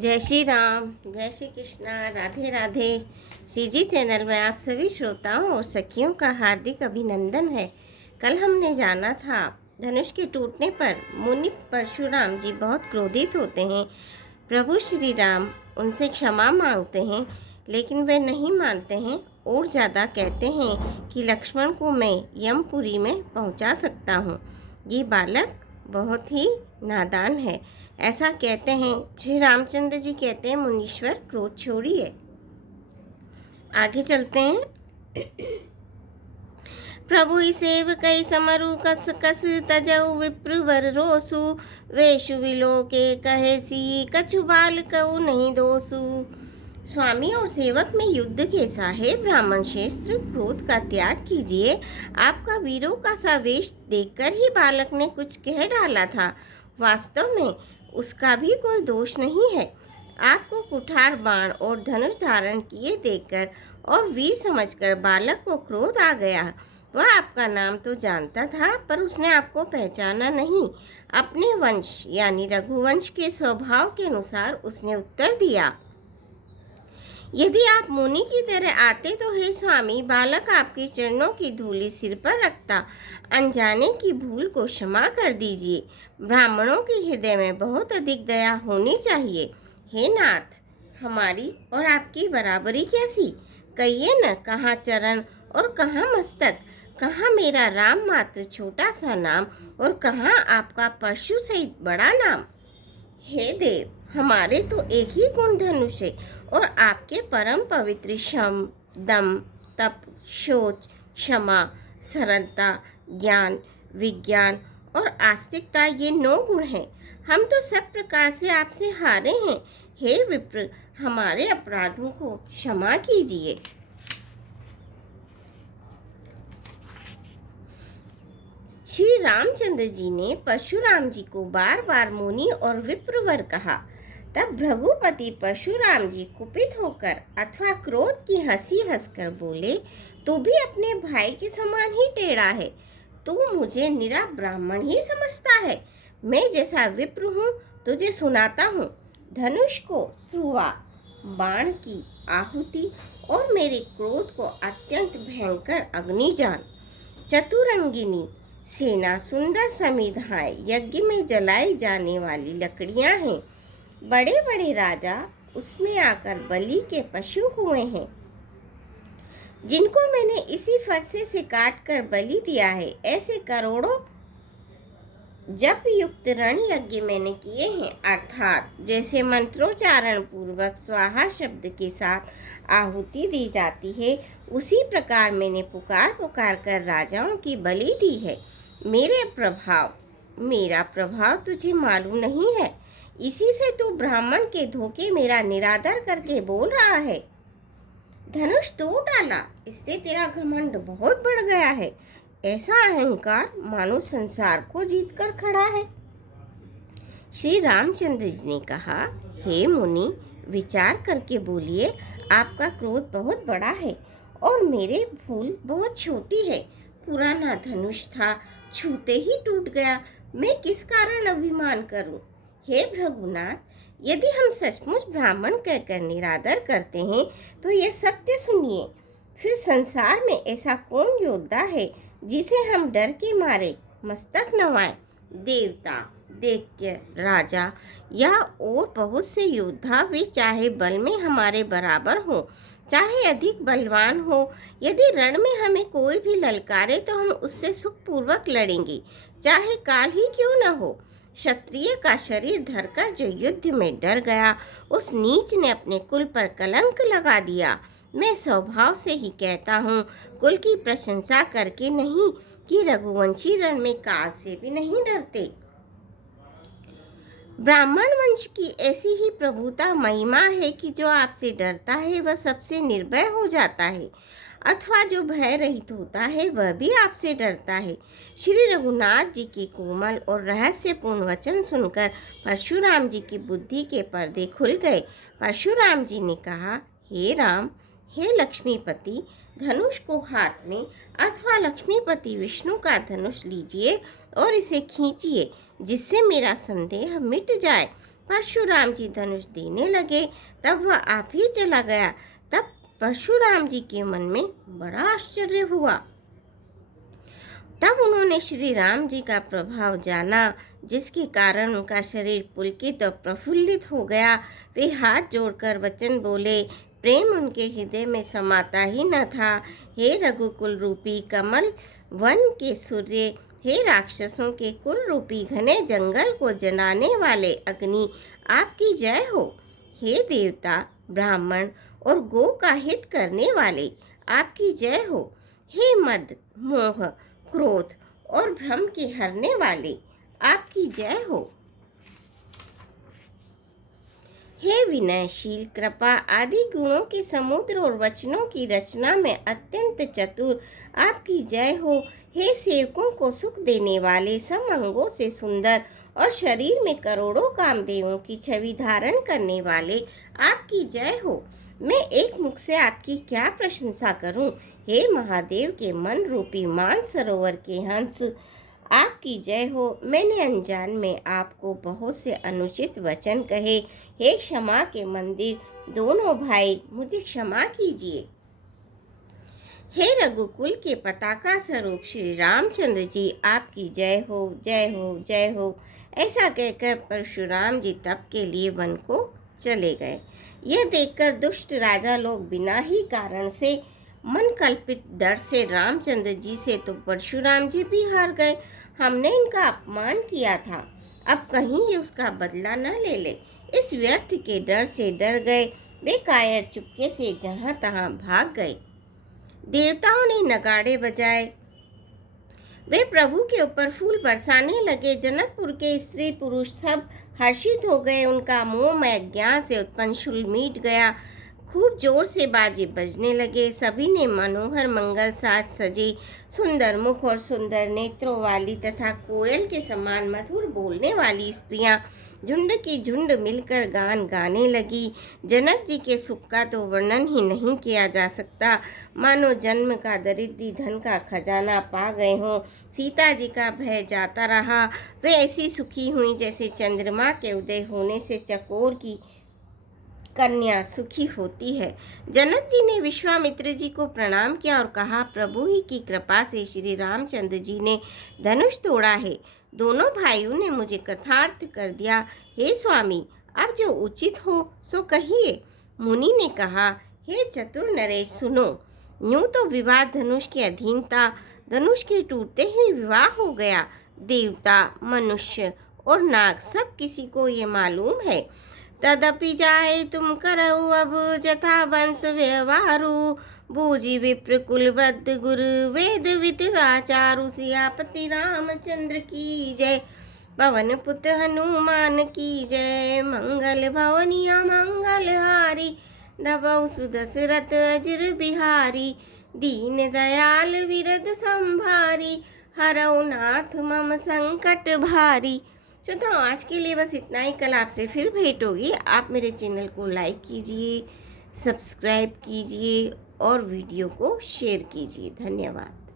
जय श्री राम, जय श्री कृष्णा, राधे राधे। श्री जी चैनल में आप सभी श्रोताओं और सखियों का हार्दिक अभिनंदन है। कल हमने जाना था धनुष के टूटने पर मुनि परशुराम जी बहुत क्रोधित होते हैं। प्रभु श्री राम उनसे क्षमा मांगते हैं, लेकिन वे नहीं मानते हैं और ज़्यादा कहते हैं कि लक्ष्मण को मैं यमपुरी में पहुंचा सकता हूं। ये बालक बहुत ही नादान है, ऐसा कहते हैं। श्री रामचंद्र जी कहते हैं, मुनीश्वर क्रोध छोड़िए। आगे चलते हैं। प्रभु सेव कई समरु कस कस तजऊ विप्रवर रोसु वेशु विलोके कहे सी कछु बाल कऊ नहीं दोसु। स्वामी और सेवक में युद्ध कैसा है। ब्राह्मण श्रेष्ठ, क्रोध का त्याग कीजिए। आपका वीरों का सा वेश देखकर ही बालक ने कुछ कह डाला था। वास्तव में उसका भी कोई दोष नहीं है। आपको कुठार बाण और धनुष धारण किए देखकर और वीर समझकर बालक को क्रोध आ गया। वह आपका नाम तो जानता था, पर उसने आपको पहचाना नहीं। अपने वंश यानी रघुवंश के स्वभाव के अनुसार उसने उत्तर दिया, यदि आप मुनि की तरह आते तो हे स्वामी, बालक आपके चरणों की धूलि सिर पर रखता। अनजाने की भूल को क्षमा कर दीजिए। ब्राह्मणों के हृदय में बहुत अधिक दया होनी चाहिए। हे नाथ, हमारी और आपकी बराबरी कैसी? कहिए न, कहाँ चरण और कहाँ मस्तक, कहाँ मेरा राम मात्र छोटा सा नाम और कहाँ आपका परशु सहित बड़ा नाम। हे देव, हमारे तो एक ही गुण धनुष है और आपके परम पवित्र शम, दम, तप, शौच, क्षमा, सरलता, ज्ञान, विज्ञान और आस्तिकता, ये 9 गुण हैं। हम तो सब प्रकार से आपसे हारे हैं। हे विप्र, हमारे अपराधों को क्षमा कीजिए। श्री रामचंद्र जी ने परशुराम जी को बार बार मुनि और विप्रवर कहा। तब भृगुपति परशुराम जी कुपित होकर अथवा क्रोध की हंसी हंसकर बोले, तू भी अपने भाई के समान ही टेढ़ा है। तू मुझे निरा ब्राह्मण ही समझता है। मैं जैसा विप्र हूँ तुझे सुनाता हूँ। धनुष को श्रुवा, बाण की आहुति और मेरे क्रोध को अत्यंत भयंकर अग्नि जान। चतुरंगिनी सेना, सुंदर समिधाएं, यज्ञ में जलाई जाने वाली लकड़ियां हैं। बड़े बड़े राजा उसमें आकर बलि के पशु हुए हैं, जिनको मैंने इसी फरसे से काट कर बलि दिया है। ऐसे करोड़ों जप युक्त रण यज्ञ मैंने किए हैं, अर्थात जैसे मंत्रोच्चारण पूर्वक स्वाहा शब्द के साथ आहुति दी जाती है, उसी प्रकार मैंने पुकार पुकार कर राजाओं की बलि दी है। मेरा प्रभाव तुझे मालूम नहीं है। इसी से तू ब्राह्मण के धोखे मेरा निरादर करके बोल रहा है। धनुष तोड़ डाला, इससे तेरा घमंड बहुत बढ़ गया है। ऐसा अहंकार मानो संसार को जीत कर खड़ा है। श्री रामचंद्र जी ने कहा, हे मुनि, विचार करके बोलिए। आपका क्रोध बहुत बड़ा है और मेरे भूल बहुत छोटी है। पुराना धनुष था, छूते ही टूट गया। मैं किस कारण अभिमान करूं? हे भृगुनाथ, यदि हम सचमुच ब्राह्मण कहकर निरादर करते हैं तो ये सत्य सुनिए। फिर संसार में ऐसा कौन योद्धा है जिसे हम डर के मारे मस्तक नवाएं? देवता, दैत्य, राजा या और बहुत से योद्धा, वे चाहे बल में हमारे बराबर हो, चाहे अधिक बलवान हो, यदि रण में हमें कोई भी ललकारे तो हम उससे सुखपूर्वक लड़ेंगे, चाहे काल ही क्यों न हो। क्षत्रिय का शरीर धरकर जो युद्ध में डर गया, उस नीच ने अपने कुल पर कलंक लगा दिया। मैं स्वभाव से ही कहता हूँ, कुल की प्रशंसा करके नहीं, कि रघुवंशी रण में काल से भी नहीं डरते। ब्राह्मण वंश की ऐसी ही प्रभुता महिमा है कि जो आपसे डरता है वह सबसे निर्भय हो जाता है, अथवा जो भय रहित होता है वह भी आपसे डरता है। श्री रघुनाथ जी की कोमल और रहस्यपूर्ण वचन सुनकर परशुराम जी की बुद्धि के पर्दे खुल गए। परशुराम जी ने कहा, हे राम, हे लक्ष्मीपति, धनुष को हाथ में अथवा लक्ष्मीपति विष्णु का धनुष लीजिए और इसे खींचिए, जिससे मेरा संदेह मिट जाए। परशुराम जी धनुष देने लगे, तब वह आप ही चला गया। तब परशुराम जी के मन में बड़ा आश्चर्य हुआ। तब उन्होंने श्री राम जी का प्रभाव जाना, जिसके कारण उनका शरीर पुलकित और प्रफुल्लित हो गया। वे हाथ जोड़कर वचन बोले, प्रेम उनके हृदय में समाता ही न था। हे रघुकुल रूपी कमल वन के सूर्य, हे राक्षसों के कुल रूपी घने जंगल को जलाने वाले अग्नि, आपकी जय हो। हे देवता, ब्राह्मण और गो का हित करने वाले, आपकी जय हो। हे मद, मोह, क्रोध और भ्रम के हरने वाले, आपकी जय हो। हे विनयशील, कृपा आदि गुणों के समुद्र और वचनों की रचना में अत्यंत चतुर, आपकी जय हो। हे सेवकों को सुख देने वाले, सब अंगों से सुंदर और शरीर में करोड़ों कामदेवों की छवि धारण करने वाले, आपकी जय हो। मैं एक मुख से आपकी क्या प्रशंसा करूं। हे महादेव के मन रूपी मान सरोवर के हंस, आपकी जय हो। मैंने अनजान में आपको बहुत से अनुचित वचन कहे। हे क्षमा के मंदिर दोनों भाई, मुझे क्षमा कीजिए। हे रघुकुल के पताका स्वरूप श्री रामचंद्र जी, आपकी जय हो, जय हो, जय हो। ऐसा कहकर परशुराम जी तप के लिए वन को चले गए। यह देखकर दुष्ट राजा लोग बिना ही कारण से मन कल्पित डर से रामचंद्र जी से तो परशुराम जी भी हार गए। हमने इनका अपमान किया था, अब कहीं ये उसका बदला न ले ले, इस व्यर्थ के डर से डर गए। वे कायर चुपके से जहां तहां भाग गए। देवताओं ने नगाड़े बजाए, वे प्रभु के ऊपर फूल बरसाने लगे। जनकपुर के स्त्री पुरुष सब हर्षित हो गए। उनका मोहमय ज्ञान से उत्पन्न शूल मिट गया। खूब जोर से बाजे बजने लगे। सभी ने मनोहर मंगल साज सजे, सुंदर मुख और सुंदर नेत्रों वाली तथा कोयल के समान मधुर बोलने वाली स्त्रियां झुंड की झुंड मिलकर गान गाने लगी। जनक जी के सुख का तो वर्णन ही नहीं किया जा सकता। मानो जन्म का दरिद्री धन का खजाना पा गए हों। सीता जी का भय जाता रहा। वे ऐसी सुखी हुई जैसे चंद्रमा के उदय होने से चकोर की कन्या सुखी होती है। जनक जी ने विश्वामित्र जी को प्रणाम किया और कहा, प्रभु ही की कृपा से श्री रामचंद्र जी ने धनुष तोड़ा है। दोनों भाइयों ने मुझे कथार्थ कर दिया। हे स्वामी, अब जो उचित हो सो कहिए। मुनि ने कहा, हे चतुर नरेश, सुनो। यूं तो विवाह धनुष की अधीनता, धनुष के टूटते ही विवाह हो गया। देवता, मनुष्य और नाग सब किसी को ये मालूम है। तदपि जाए तुम करऊ अब जथा वंश व्यवहारु, बूझी विप्र कुल वृद्ध गुरु वेद विद आचारु। सियापति रामचंद्र की जय, पवन पुत्र हनुमान की जय। मंगल भवनिया मंगलहारी, दबौ सुदशरथ अजर बिहारी। दीन दयाल विरद संभारी, हरौ नाथ मम संकट भारी। तो आज के लिए बस इतना ही। कल आपसे फिर भेंट होगी। आप मेरे चैनल को लाइक कीजिए, सब्सक्राइब कीजिए और वीडियो को शेयर कीजिए। धन्यवाद।